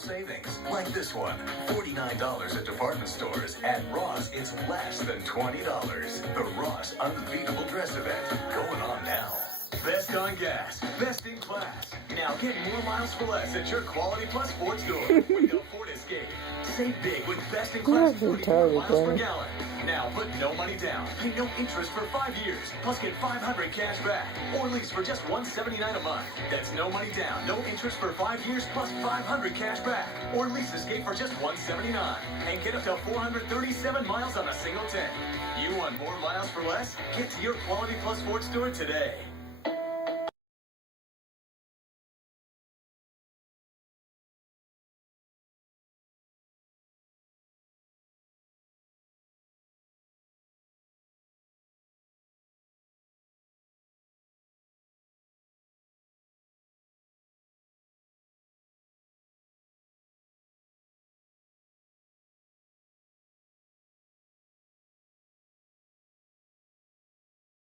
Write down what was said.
savings. Like this one, $49 at department stores. At Ross, it's less than $20. The Ross Unbeatable Dress Event, going on now. Best on gas, best in class. Now get more miles for less at your Quality Plus Ford store. With the Ford Escape. Save big with best in class 44 miles per gallon. Now put no money down, pay no interest for 5 years, plus get $500 cash back, or lease for just $179 a month. That's no money down, no interest for 5 years, plus $500 cash back, or lease Escape for just $179, and get up to 437 miles on a single tank. You want more miles for less? Get to your Quality Plus Ford store today.